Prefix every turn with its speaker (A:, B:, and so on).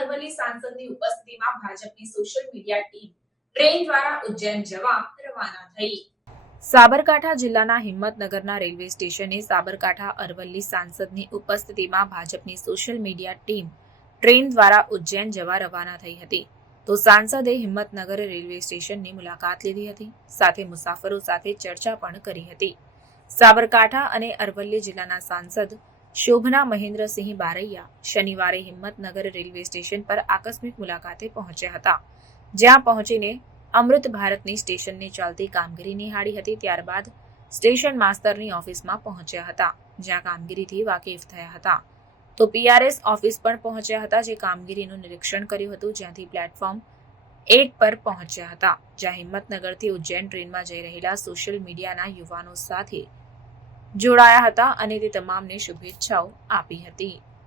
A: સાંસદની ઉપસ્થિતિમાં ભાજપની social media team train દ્વારા ઉજ્જૈન જવા રવાના થઈ. સાબરકાંઠા જિલ્લાના હિંમતનગરના રેલવે સ્ટેશને સાબરકાંઠા અરવલ્લી સાંસદની ઉપસ્થિતિમાં ભાજપની સોશિયલ મીડિયા ટીમ ટ્રેન દ્વારા ઉજ્જૈન જવા રવાના થઈ હતી. તો સાંસદે હિંમતનગર રેલવે સ્ટેશનની મુલાકાત લીધી હતી, સાથે મુસાફરો સાથે ચર્ચા પણ કરી હતી. સાબરકાંઠા અને અરવલ્લી જિલ્લાના સાંસદ શોભના, મહેન્દ્રસિંહ બારૈયા શનિવારે હિંમતનગર રેલવે સ્ટેશન પર આકસ્મિક મુલાકાતે પહોંચ્યા હતા. જ્યાં પહોંચીને અમૃત ભારતની સ્ટેશનની ચાલતી કામગીરી નિહાળી હતી, ત્યારબાદ સ્ટેશન માસ્તરની ઓફિસમાં પહોંચ્યા હતા, જ્યાં કામગીરીથી વાકેફ થયા હતા. તો પીઆરએસ ઓફિસ પણ પહોંચ્યા હતા, જે કામગીરીનું નિરીક્ષણ કર્યું હતું, જ્યાંથી પ્લેટફોર્મ એક પર પહોંચ્યા હતા, જ્યાં હિંમતનગરથી ઉજ્જૈન ટ્રેનમાં જઈ રહેલા સોશિયલ મીડિયાના યુવાનો સાથે જોડાયા હતા અને તે તમામને શુભેચ્છાઓ આપી હતી.